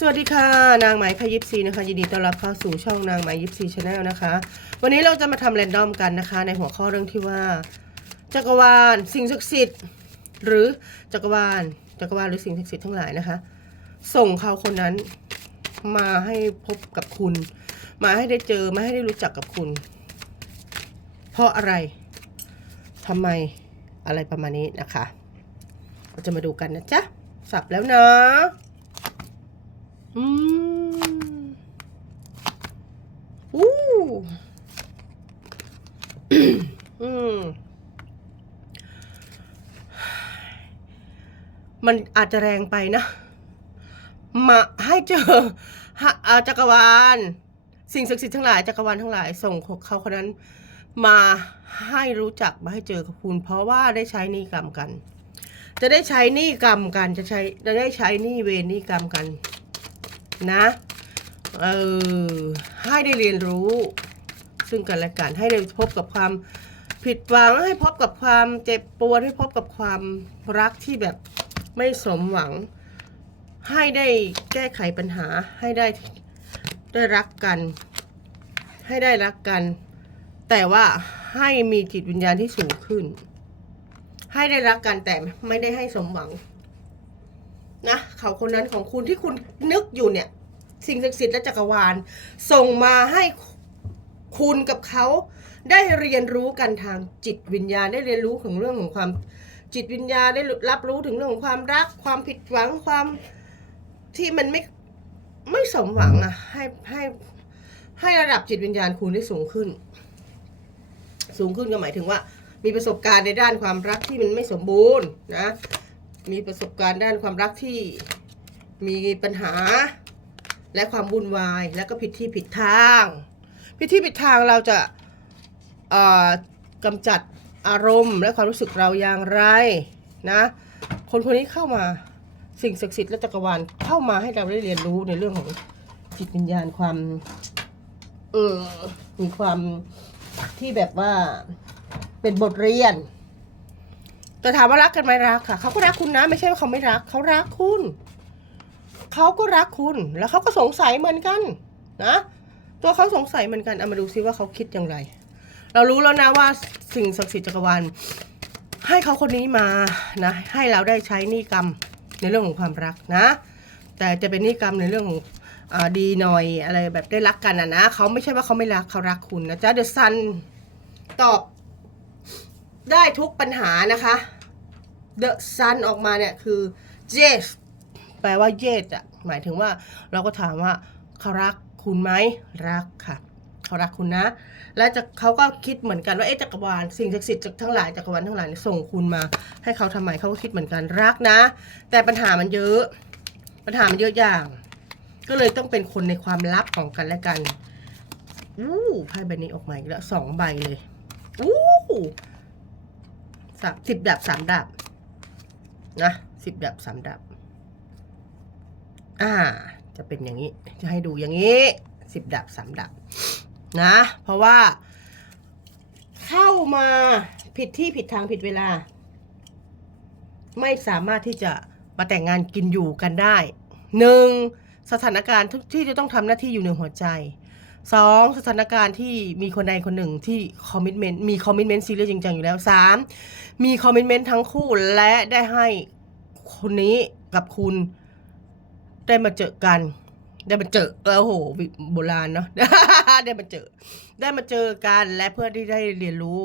สวัสดีค่ะ นางไหมพยิปซีนะคะยินดีต้อนรับเข้าสู่ช่องนางไหมยิปซีชาแนลนะคะ วันนี้เราจะมาทำแรนดอมกันนะคะ ในหัวข้อเรื่องที่ว่า จักรวาลสิ่งศักดิ์สิทธิ์หรือจักรวาลจักรวาลหรือสิ่งศักดิ์สิทธิ์ทั้งหลายนะคะ ส่งเขาคนนั้นมาให้พบกับคุณ มาให้ได้เจอมาให้ได้รู้จักกับคุณ เพราะอะไรทำไมอะไรประมาณนี้นะคะ เราจะมาดูกันนะจ๊ะสับแล้วเนาะ อืมอู้อืมมันอาจจะแรงไปนะ มาให้เจอฮะอ่าจักรวาล สิ่งศักดิ์สิทธิ์ทั้งหลายจักรวาลทั้งหลาย ส่งเขาคนนั้น มาให้รู้จักมาให้เจอกับคุณ เพราะว่าได้ใช้นี้กรรมกัน จะได้ใช้นี้กรรมกันจะใช้จะได้ใช้นี้เวรนี้กรรมกัน นะเออให้ได้เรียนรู้ ซึ่งกันและกันให้ได้พบกับความผิดหวังให้พบกับความเจ็บปวดให้พบกับความรักที่แบบไม่สมหวัง ให้ได้แก้ไขปัญหาให้ได้ได้รักกัน ให้ได้รักกัน แต่ว่าให้มีจิตวิญญาณที่สูงขึ้น ให้ได้รักกันแต่ไม่ได้ให้สมหวังนะเขาคนนั้นของคุณที่คุณนึกอยู่เนี่ย สิ่งศักดิ์สิทธิ์และจักรวาล ส่งมาให้คุณกับเขาได้เรียนรู้กันทางจิตวิญญาณได้เรียนรู้ถึงเรื่องของความจิตวิญญาณได้รับรู้ถึงเรื่องของความรัก ความผิดหวังความที่มันไม่ไม่สมหวังอะให้ให้ให้ระดับจิตวิญญาณคุณได้สูงขึ้น สูงขึ้นก็หมายถึงว่า มีประสบการณ์ในด้านความรักที่มันไม่สมบูรณ์นะมีประสบการณ์ด้านความรักที่มีปัญหา และความวุ่นวายและก็ผิดที่ผิดทาง ผิดที่ผิดทางเราจะเอ่อกำจัดอารมณ์และความรู้สึกเราอย่างไรนะคนคนนี้เข้ามาสิ่งศักดิ์สิทธิ์และจักรวาลเข้ามาให้เราได้เรียนรู้ในเรื่องของจิตวิญญาณความเออมีความที่แบบว่าเป็นบทเรียน แต่ถามว่ารักกันไหมรักค่ะเขาก็รักคุณนะ ไม่ใช่ว่าเขาไม่รัก เขารักคุณ เขาก็รักคุณแล้วเขาก็สงสัยเหมือนกันนะ ตัวเขาสงสัยเหมือนกันเอามาดูซิว่าเขาคิดอย่างไร เรารู้แล้วนะว่าสิ่งศักดิ์สิทธิ์จักรวาลให้เขาคนนี้มานะ ให้เราได้ใช้นี้กรรมในเรื่องของความรักนะ แต่จะเป็นนี้กรรมในเรื่องของอดีหน่อยอะไรแบบได้รักกันนะนะเขาไม่ใช่ว่าเขาไม่รักเขารักคุณนะจ๊ะเดอะซันตอบได้ทุกปัญหานะคะ The Sun ออกมาเนี่ยคือ yes ลว่า yes อะหมายถึงว่าเราก็ถามว่าเขารักคุณไหมรักค่ะเขารักคุณนะ และจะเขาก็คิดเหมือนกันว่าเอ๊ะจักรวาลสิ่งศักดิ์สิทธิ์ทั้งหลายจักรวาลทั้งหลายส่งคุณมา ให้เขาทำไมเขาก็คิดเหมือนกันรักนะ แต่ปัญหามันเยอะ ปัญหามันเยอะอย่าง ก็เลยต้องเป็นคนในความลับของกันและกันอู้ไพ่ใบนี้ออกมาอีกแล้วสองใบเลยอู้สามสิบดาบสามดาบนะสิบดาบสามดาบ อ่า จะเป็นอย่างนี้ จะให้ดูอย่างนี้สิบดาบสามดาบนะ เพราะว่า เข้ามาผิดที่ผิดทางผิดเวลา ไม่สามารถที่จะมาแต่งงานกินอยู่กันได้หนึ่งสถานการณ์ที่จะต้องทำหน้าที่อยู่ในหัวใจสองสถานการณ์ที่มีคนใดคนหนึ่งที่คอมมิชเมนต์มีคอมมิชเมนต์ซีเรียสจริงจังอยู่แล้วสามมีคอมมิชเมนต์ทั้งคู่และได้ให้คนนี้กับคุณ ได้มาเจอกัน ได้มาเจอเออโหโบราณเนาะได้มาเจอ ได้มาเจอกันและเพื่อที่ได้เรียนรู้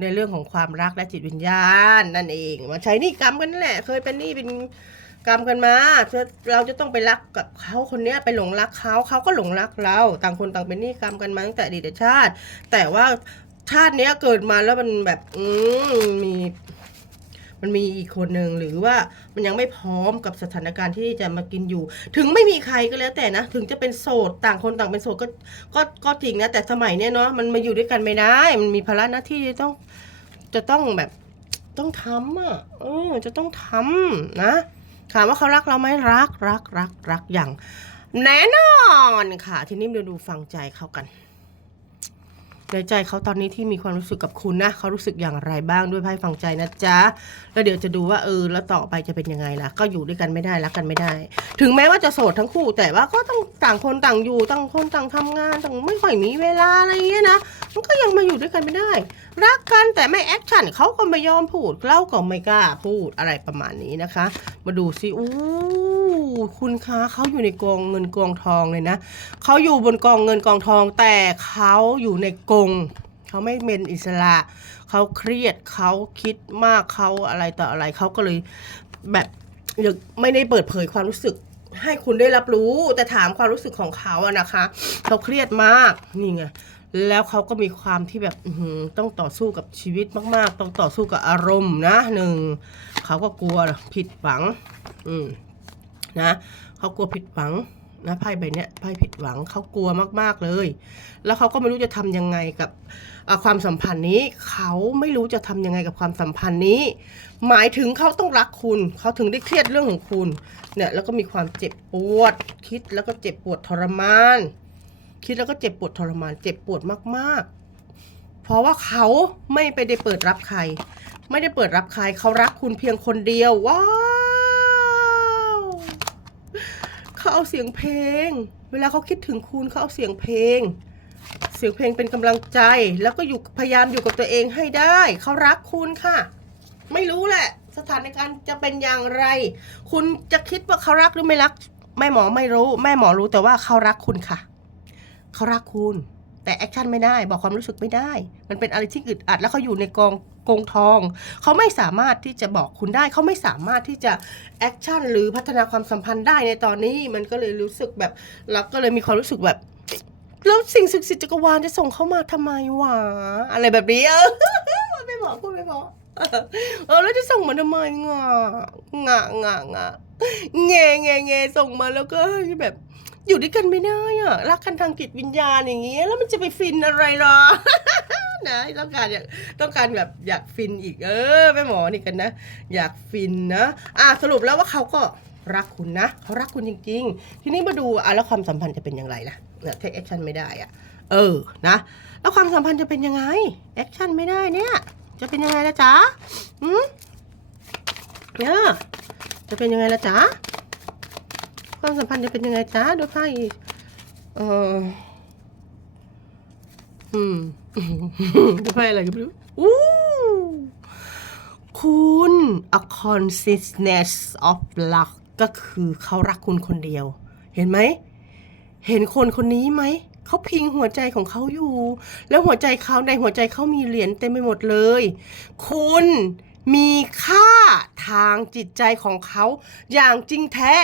ในเรื่องของความรักและจิตวิญญาณนั่นเองมาใช้นี่กรรมกันนั่นแหละ เคยเป็นนี่เป็นกรรมกันมาเราจะต้องไปรักกับเขาคนเนี้ยไปหลงรักเขาเขาก็หลงรักเรา ต่างคนต่างเป็นนี่กรรมกันมาตั้งแต่อดีตชาติ แต่ว่าชาติเนี้ยเกิดมาแล้วมันแบบ อืม มันมีอีกคนหนึ่งหรือว่ามันยังไม่พร้อมกับสถานการณ์ที่จะมากินอยู่ ถึงไม่มีใครก็แล้วแต่นะ ถึงจะเป็นโสดต่างคนต่างเป็นโสดก็ก็ก็จริงนะ แต่สมัยเนี้ยเนาะมันมาอยู่ด้วยกันไม่ได้ มันมีภาระหน้าที่จะต้องจะต้องแบบต้องทำอะเออจะต้องทำนะถามว่าเขารักเราไหมรักรักรักรักอย่างแน่นอนค่ะ ทีนี้มาดูฟังใจเขากัน ในใจเขาตอนนี้ที่มีความรู้สึกกับคุณนะเขารู้สึกอย่างไรบ้างด้วยไพ่ฟังใจนะจ๊ะแล้วเดี๋ยวจะดูว่าเออแล้วต่อไปจะเป็นยังไงล่ะ ก็อยู่ด้วยกันไม่ได้รักกันไม่ได้ ถึงแม้ว่าจะโสดทั้งคู่ แต่ว่าก็ต้องต่างคนต่างอยู่ต่างคนต่างทำงานต่างไม่ค่อยมีเวลาอะไรเงี้ยนะมันก็ยังมาอยู่ด้วยกันไม่ได้ รักกันแต่ไม่แอคชั่นเขาก็ไม่ยอมพูดเราก็ไม่กล้าพูดอะไรประมาณนี้นะคะ มาดูสิอู้คุณคะเขาอยู่ในกองเงินกองทองเลยนะเขาอยู่บนกองเงินกองทอง แต่เขาอยู่ในกรงเขาไม่เป็นอิสระ เขาเครียดเขาคิดมากเขาอะไรต่ออะไรเขาก็เลยแบบยังไม่ได้เปิดเผยความรู้สึก ให้คุณได้รับรู้ แต่ถามความรู้สึกของเขาอะนะคะ เขาเครียดมากนี่ไงแล้วเขาก็มีความที่แบบต้องต่อสู้กับชีวิตมาก ๆ ต้องต่อสู้กับอารมณ์นะหนึ่งเขาก็กลัวผิดหวัง อืมนะเขากลัวผิดหวัง นะไพ่ใบเนี้ยไพ่ผิดหวังเขากลัวมากๆเลย แล้วเขาก็ไม่รู้จะทำยังไงกับความสัมพันธ์นี้ เขาไม่รู้จะทำยังไงกับความสัมพันธ์นี้ หมายถึงเขาต้องรักคุณ เขาถึงได้เครียดเรื่องของคุณเนี่ยแล้วก็มีความเจ็บปวด คิดแล้วก็เจ็บปวดทรมาน คิดแล้วก็เจ็บปวดทรมาน เจ็บปวดมากๆ เพราะว่าเขาไม่ไปได้เปิดรับใคร ไม่ได้เปิดรับใคร เขารักคุณเพียงคนเดียวว้าว เขาเอาเสียงเพลง เวลาเขาคิดถึงคุณเขาเอาเสียงเพลง เสียงเพลงเป็นกำลังใจ แล้วก็อยู่พยายามอยู่กับตัวเองให้ได้ เขารักคุณค่ะ ไม่รู้แหละ สถานการณ์จะเป็นอย่างไร คุณจะคิดว่าเขารักหรือไม่รักแม่หมอไม่รู้ แม่หมอรู้แต่ว่าเขารักคุณค่ะ เขารักคุณ แต่แอคชั่นไม่ได้บอกความรู้สึกไม่ได้ มันเป็นอะไรที่อึดอัด แล้วเขาอยู่ในกองกองทอง เขาไม่สามารถที่จะบอกคุณได้ เขาไม่สามารถที่จะแอคชั่นหรือพัฒนาความสัมพันธ์ได้ในตอนนี้ มันก็เลยรู้สึกแบบเราก็เลยมีความรู้สึกแบบแล้วสิ่งศักดิ์สิทธิ์จักรวาลจะส่งเขามาทำไมวะอะไรแบบนี้เออไม่บอกพูดไม่บอกเออแล้วจะส่งมาทำไมงะงะงะงะแงแงแงส่งมาแล้วก็แบบ อยู่ด้วยกันไม่ได้อะรักกันทางจิตวิญญาณอย่างเงี้ยแล้วมันจะไปฟินอะไรหรอ นะต้องการอยากต้องการแบบอยากฟินอีกเออแม่หมอนี่กันนะ อยากฟินนะอะสรุปแล้วว่าเขาก็รักคุณนะเขารักคุณจริง ๆ ทีนี้มาดูอะแล้วความสัมพันธ์จะเป็นอย่างไรล่ะเนี่ยเทคแอคชั่นไม่ได้อะเออนะแล้วความสัมพันธ์จะเป็นยังไงแอคชั่นไม่ได้เนี่ย จะเป็นยังไงล่ะจ๊ะอืมเนี่ยจะเป็นยังไงล่ะจ๊ะ ความสัมพันธ์จะเป็นยังไงจ๊ะดูไพ่เอออืมดูไพ่อะไรก็ไม่รู้อู้คุณ a consciousness of luck ก็คือเขารักคุณคนเดียว เห็นไหม เห็นคนคนนี้ไหม เขาพิงหัวใจของเขาอยู่ แล้วหัวใจเขาในหัวใจเขามีเหรียญเต็มไปหมดเลย คุณ มีค่าทางจิตใจของเขาอย่างจริงแท้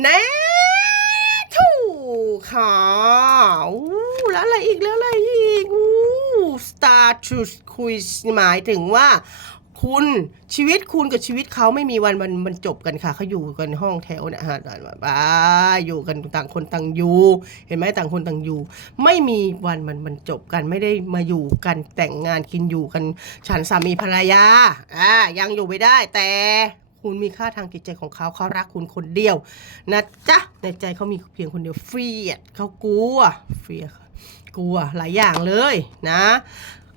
แน่ถูกค่ะอู้แล้วอะไรอีกแล้วอะไรอีกอู้ status quiz หมายถึงว่า คุณชีวิตคุณกับชีวิตเขาไม่มีวันมันมันจบกันค่ะเขาอยู่กันห้องแถวเนี่ยฮะบ้าอยู่กันต่างคนต่างอยู่ เห็นไหมต่างคนต่างอยู่ ไม่มีวันมันมันจบกันไม่ได้มาอยู่กันแต่งงานกินอยู่กัน ฉันสามีภรรยาอ่ายังอยู่ไม่ได้แต่คุณมีค่าทางจิตใจของเขาเขารักคุณคนเดียวนะจ๊ะในใจเขามีเพียงคนเดียวเฟียดเขากลัวเฟียดกลัวหลายอย่างเลยนะ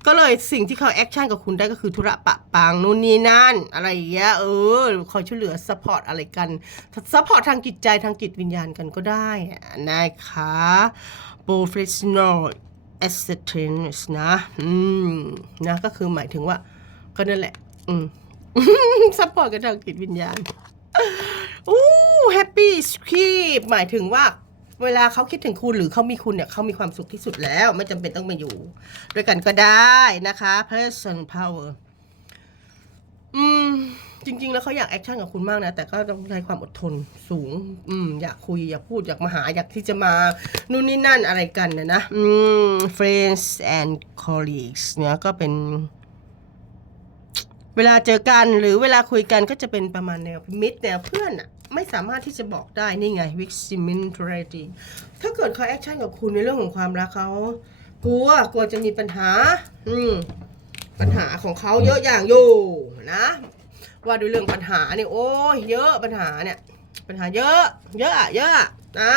ก็เลยสิ่งที่เขาแอคชั่นกับคุณได้ก็คือธุระปะปังนู่นนี่นั่น อะไรอย่างเงี้ยเออคอยช่วยเหลือสปอร์ตอะไรกันสปอร์ตทางจิตใจทางจิตวิญญาณกันก็ได้นะคะ professional assistance นะอืมนะก็คือหมายถึงว่า ก็นั่นแหละ อืมซัพพอร์ตกันทางจิตวิญญาณอู้แฮปปี้สคีปหมายถึงว่า เวลาเขาคิดถึงคุณหรือเขามีคุณเนี่ยเขามีความสุขที่สุดแล้ว ไม่จำเป็นต้องมาอยู่ ด้วยกันก็ได้นะคะ person power อืมจริง ๆ แล้วเขาอยากแอคชั่นกับคุณมากนะ แต่ก็ต้องใช้ความอดทนสูง อืม อยากคุย อยากพูด อยากมาหา อยากที่จะมา นู่นนี่นั่นอะไรกันนะนะ อืม friends and colleagues เนี่ยก็เป็น เวลาเจอกันหรือเวลาคุยกันก็จะเป็นประมาณแนวมิตรแนวเพื่อนอะ ไม่สามารถที่จะบอกได้นี่ไง victimity ถ้าเกิดเขาแอคชั่นกับคุณในเรื่องของความรักเขากลัวกลัวจะมีปัญหา อืมปัญหาของเขาเยอะอย่างอยู่นะ ว่าด้วยเรื่องปัญหาเนี่ยโอ้ยเยอะปัญหาเนี่ย ปัญหาเยอะ เยอะเยอะนะ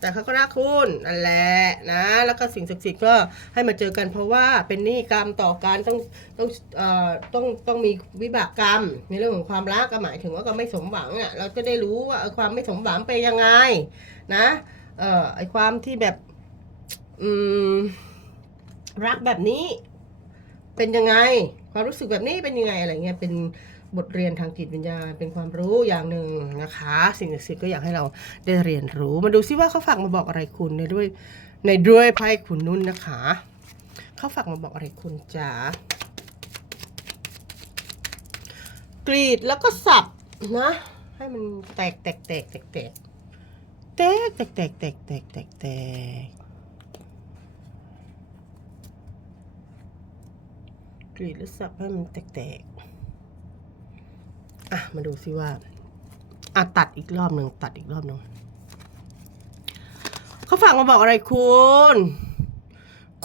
แต่เขาก็รักคุณนั่นแหละนะ แล้วก็สิ่งศักดิ์สิทธิ์ก็ให้มาเจอกันเพราะว่าเป็นหนี้กรรมต่อกันต้องต้องเอ่อต้องต้องมีวิบากกรรม ในเรื่องของความรักก็หมายถึงว่าก็ไม่สมหวังอะเราจะได้รู้ว่าความไม่สมหวังเป็นยังไงนะเอ่อไอความที่แบบอืมรักแบบนี้ เป็นยังไง ความรู้สึกแบบนี้เป็นยังไงอะไรเงี้ยเป็น บทเรียนทางจิตวิญญาณเป็นความรู้อย่างหนึ่งนะคะ สิ่งศักดิ์สิทธิ์ก็อยากให้เราได้เรียนรู้ มาดูซิว่าเขาฝากมาบอกอะไรคุณในด้วยในด้วยไพ่คุณนุ่นนะคะเขาฝากมาบอกอะไรคุณจ๋ากรีดแล้วก็สับนะ ให้มันแตกแตกแตกแตกแตกแตกแตกแตกแตกแตกแตกแตกกรีดแล้วสับให้มันแตก อะ มาดูซิว่า อะ ตัดอีกรอบหนึ่งตัดอีกรอบหนึ่งเขาฝากมาบอกอะไรคุณ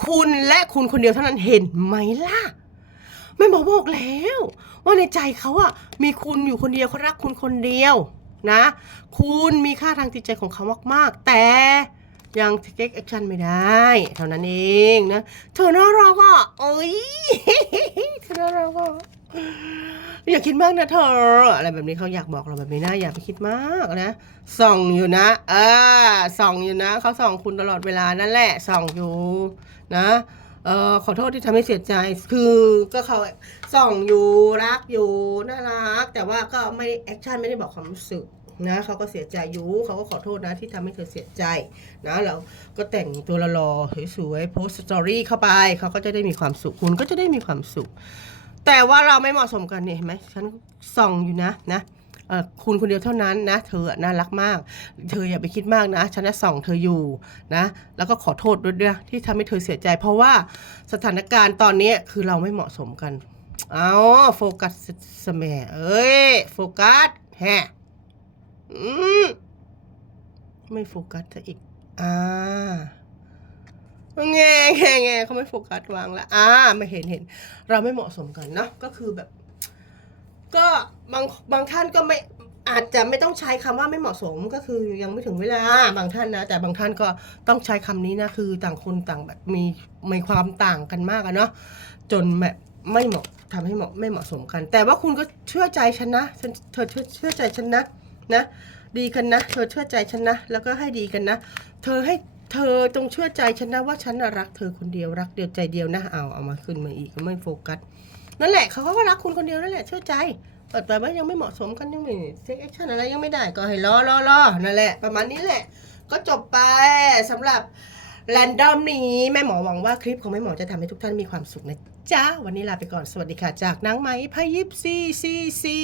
คุณและคุณคนเดียวเท่านั้นเห็นไหมล่ะไม่บอกบอกแล้ว ว่าในใจเขาอะมีคุณอยู่คนเดียวเขารักคุณคนเดียวนะ คุณมีค่าทางจิตใจของเขามาก ๆ แต่ยัง take action ไม่ได้ เท่านั้นเองนะเธอน่ารักอะโอ้ยเธอน่ารักอะ อย่าคิดมากนะเธออะไรแบบนี้เขาอยากบอกเราแบบนี้นะอย่าไปคิดมากนะส่องอยู่นะ เออส่องอยู่นะเขาส่องคุณตลอดเวลานั่นแหละส่องอยู่นะเออขอโทษที่ทำให้เสียใจคือก็เขาส่องอยู่รักอยู่น่ารัก แต่ว่าก็ไม่ได้แอคชั่นไม่ได้บอกความรู้สึกนะเขาก็เสียใจอยู่เขาก็ขอโทษนะที่ทำให้เธอเสียใจนะเราก็แต่งตัวละลอสวยๆโพสสตอรี่เข้าไปเขาก็จะได้มีความสุขคุณก็จะได้มีความสุข แต่ว่าเราไม่เหมาะสมกันเนี่ยเห็นไหมฉันส่องอยู่นะนะคุณคนเดียวเท่านั้นนะ เธอน่ารักมาก เธออย่าไปคิดมากนะ ฉันจะส่องเธออยู่นะ แล้วก็ขอโทษด้วยนะที่ทำให้เธอเสียใจ เพราะว่าสถานการณ์ตอนนี้คือเราไม่เหมาะสมกัน เอาโฟกัสสแมเอ้ยโฟกัสแฮะอืมไม่โฟกัสซะอีก อ่า แง่แง่แง่เขาไม่โฟกัสวางแล้วอ่าม่เห็นเห็น เราไม่เหมาะสมกันเนาะก็คือแบบ ก็บางบางท่านก็ไม่อาจจะไม่ต้องใช้คำว่าไม่เหมาะสมก็คือยังไม่ถึงเวลาบางท่านนะ แต่บางท่านก็ต้องใช้คำนี้นะคือต่างคนต่างแบบมีมีความต่างกันมากอะเนาะจนแบบไม่เหมาะทำให้เหมาะไม่เหมาะสมกัน แต่ว่าคุณก็เชื่อใจฉันนะเธอเชื่อเชื่อใจฉันนะนะ ดีกันนะ เธอเชื่อใจฉันนะ แล้วก็ให้ดีกันนะ เธอให้ เธอจงเชื่อใจฉันนะว่าฉันรักเธอคนเดียวรักเดียวใจเดียวนะเอาเอามาขึ้นมาอีกก็ไม่โฟกัสนั่นแหละเขาก็รักคุณคนเดียวนั่นแหละเชื่อใจเปิดไปว่ายังไม่เหมาะสมกันยังไม่เซ็กแอคชั่นอะไรยังไม่ได้ก็ให้รอรอรอนั่นแหละ ประมาณนี้แหละ ก็จบไปสำหรับแรนดอมนี้แม่หมอหวังว่าคลิปของแม่หมอจะทำให้ทุกท่านมีความสุขนะจ๊ะวันนี้ลาไปก่อนสวัสดีค่ะ จากนางไหมพยิปซีซีซี